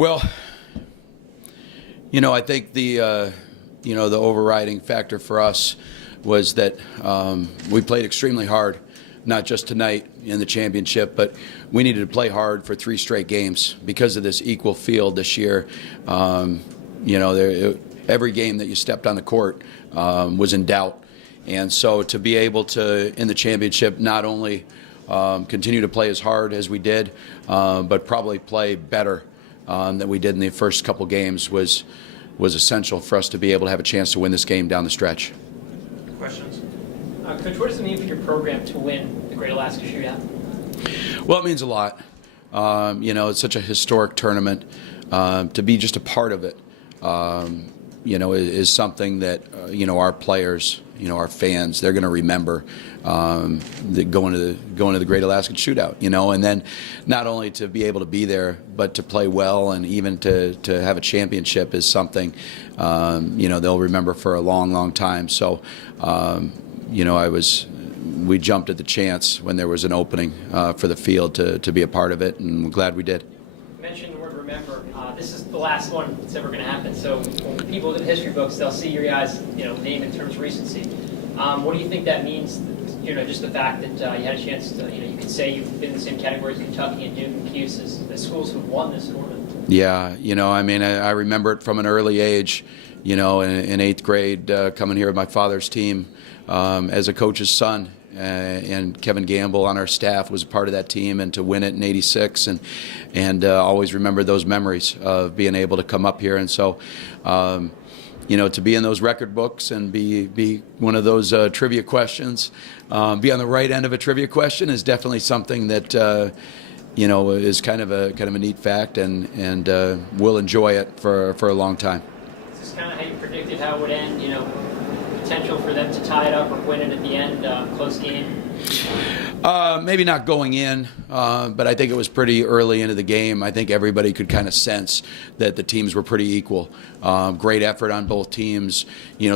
Well, I think the overriding factor for us was that we played extremely hard, not just tonight in the championship, but we needed to play hard for 3 straight games because of this equal field this year. Every game that you stepped on the court was in doubt. And so to be able to, in the championship, not only continue to play as hard as we did, but probably play better than we did in the first couple games was essential for us to be able to have a chance to win this game down the stretch. Questions? Coach, what does it mean for your program to win the Great Alaska Shootout? Well, it means a lot. It's such a historic tournament. To be just a part of it, is something that, our players, our fans, they're going to remember going to the Great Alaska Shootout, and then not only to be able to be there, but to play well and even to have a championship is something, they'll remember for a long, long time. So, we jumped at the chance when there was an opening for the field to be a part of it, and we're glad we did. You mentioned the word remember. This is the last one that's ever going to happen. So when people look at history books, they'll see your guys' name in terms of recency. What do you think that means? Just the fact that you had a chance to, you could say you've been in the same category as Kentucky and Duke and Cuse as schools who've won this tournament. Yeah, I remember it from an early age. In 8th grade, coming here with my father's team as a coach's son. And Kevin Gamble on our staff was a part of that team, and to win it in '86, and always remember those memories of being able to come up here. And so, to be in those record books and be one of those trivia questions, be on the right end of a trivia question is definitely something that is kind of a neat fact, and we'll enjoy it for a long time. Is this kind of how you predicted how it would end? Potential for them to tie it up or win it at the end, close game? Maybe not going in, but I think it was pretty early into the game. I think everybody could kind of sense that the teams were pretty equal. Great effort on both teams,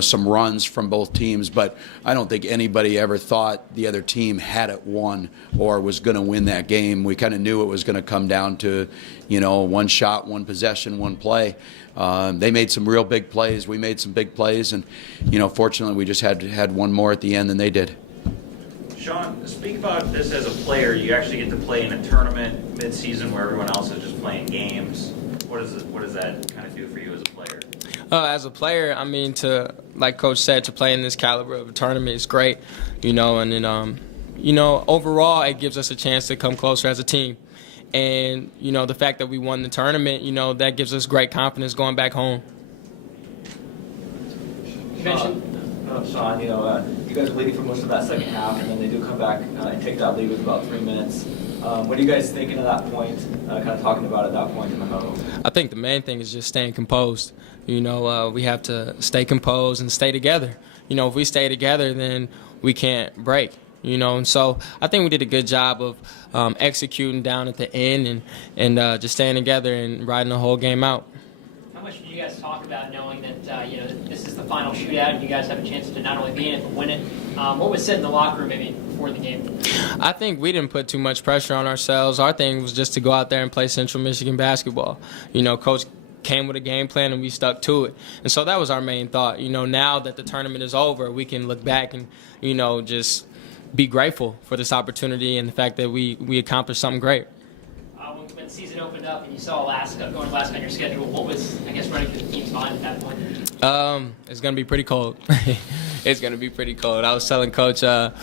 some runs from both teams, but I don't think anybody ever thought the other team had it won or was going to win that game. We kind of knew it was going to come down to, one shot, one possession, one play. They made some real big plays. We made some big plays, and fortunately we just had one more at the end than they did. Shawn, speak about this as a player. You actually get to play in a tournament mid-season where everyone else is just playing games. What does that kind of do for you as a player? As a player, like Coach said, to play in this caliber of a tournament is great, and then overall it gives us a chance to come closer as a team. And, the fact that we won the tournament, that gives us great confidence going back home. Shawn, you guys were leading for most of that second half, and then they do come back and take that lead with about 3 minutes. What are you guys thinking at that point, kind of talking about at that point in the huddle? I think the main thing is just staying composed. We have to stay composed and stay together. If we stay together, then we can't break. And so I think we did a good job of executing down at the end and just staying together and riding the whole game out. How much did you guys talk about knowing that this is the final shootout and you guys have a chance to not only be in it but win it? What was said in the locker room maybe before the game? I think we didn't put too much pressure on ourselves. Our thing was just to go out there and play Central Michigan basketball. Coach came with a game plan and we stuck to it. And so that was our main thought. Now that the tournament is over, we can look back and, just be grateful for this opportunity and the fact that we accomplished something great. When the season opened up and you saw going to Alaska on your schedule, what was, running through the team's mind at that point? It's going to be pretty cold. It's going to be pretty cold. I was telling Coach that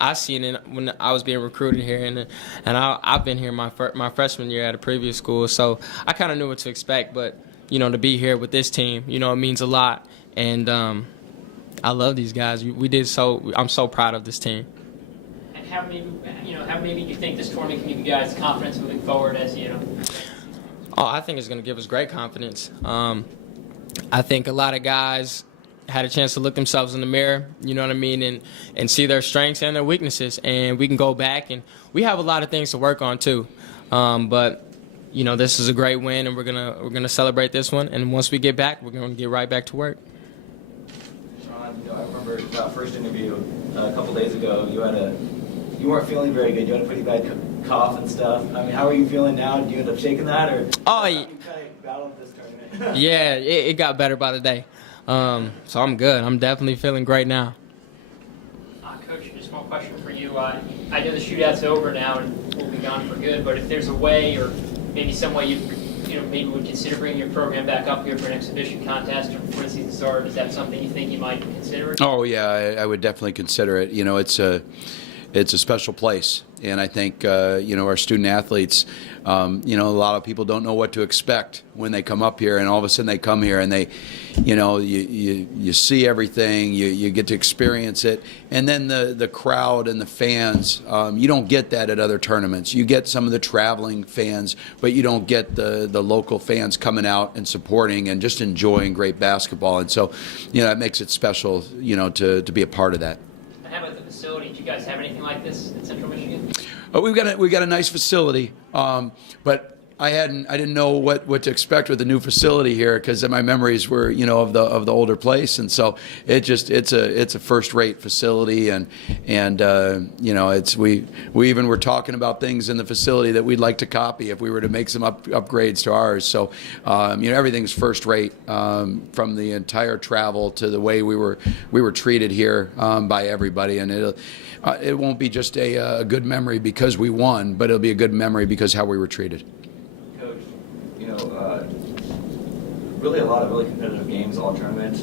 I seen it when I was being recruited here, and I've been here my freshman year at a previous school, so I kind of knew what to expect. But, to be here with this team, it means a lot. And I love these guys. I'm so proud of this team. And how maybe do you think this tournament can give you guys confidence moving forward as Oh, I think it's going to give us great confidence. I think a lot of guys had a chance to look themselves in the mirror, and see their strengths and their weaknesses. And we can go back, and we have a lot of things to work on too. But this is a great win, and we're gonna celebrate this one. And once we get back, we're gonna get right back to work. Shawn, I remember that first interview a couple days ago. You weren't feeling very good. You had a pretty bad cough and stuff. I mean, how are you feeling now? Do you end up shaking that, or Oh, you kind of battled this tournament? yeah, it got better by the day. So I'm good. I'm definitely feeling great now. Coach, just one question for you. I know the shootout's over now and will be gone for good, but if there's a way, or maybe some way you know, maybe would consider bringing your program back up here for an exhibition contest or before the season started, is that something you think you might consider? Oh yeah, I would definitely consider it. You know, it's a special place, and I think you know, our student athletes. You know, a lot of people don't know what to expect when they come up here, and all of a sudden they come here and they, you know, you see everything, you get to experience it, and then the crowd and the fans. You don't get that at other tournaments. You get some of the traveling fans, but you don't get the local fans coming out and supporting and just enjoying great basketball. And so, you know, that makes it special. You know, to be a part of that. How about the facility? Do you guys have anything like this in Central Michigan? We've got a nice facility, but I didn't know what to expect with the new facility here, because my memories were, you know, of the older place, and so it's a first-rate facility, and you know, we even were talking about things in the facility that we'd like to copy if we were to make some upgrades to ours. So you know, everything's first-rate, from the entire travel to the way we were treated here by everybody, and it won't be just a good memory because we won, but it'll be a good memory because how we were treated. Coach, you know, really a lot of really competitive games all tournament,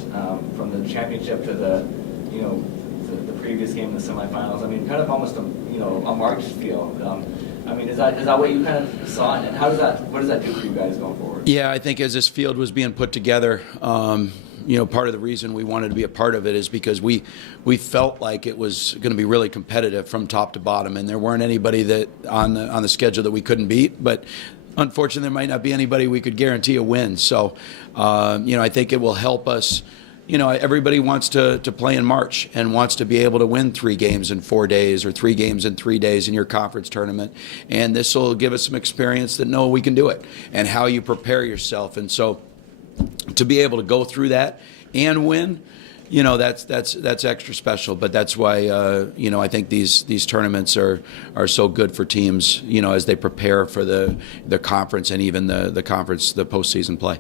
from the championship to the, you know, the previous game in the semifinals. I mean, kind of almost a March feel. I mean, is that what you kind of saw, and what does that do for you guys going forward? Yeah, I think as this field was being put together, you know, part of the reason we wanted to be a part of it is because we felt like it was going to be really competitive from top to bottom, and there weren't anybody that on the schedule that we couldn't beat. But unfortunately, there might not be anybody we could guarantee a win. So, you know, I think it will help us. You know, everybody wants to play in March and wants to be able to win 3 games in 4 days or 3 games in 3 days in your conference tournament. And this will give us some experience that, no, we can do it, and how you prepare yourself. And so to be able to go through that and win, you know, that's extra special. But that's why, you know, I think these tournaments are so good for teams, you know, as they prepare for the conference and even the conference, the postseason play.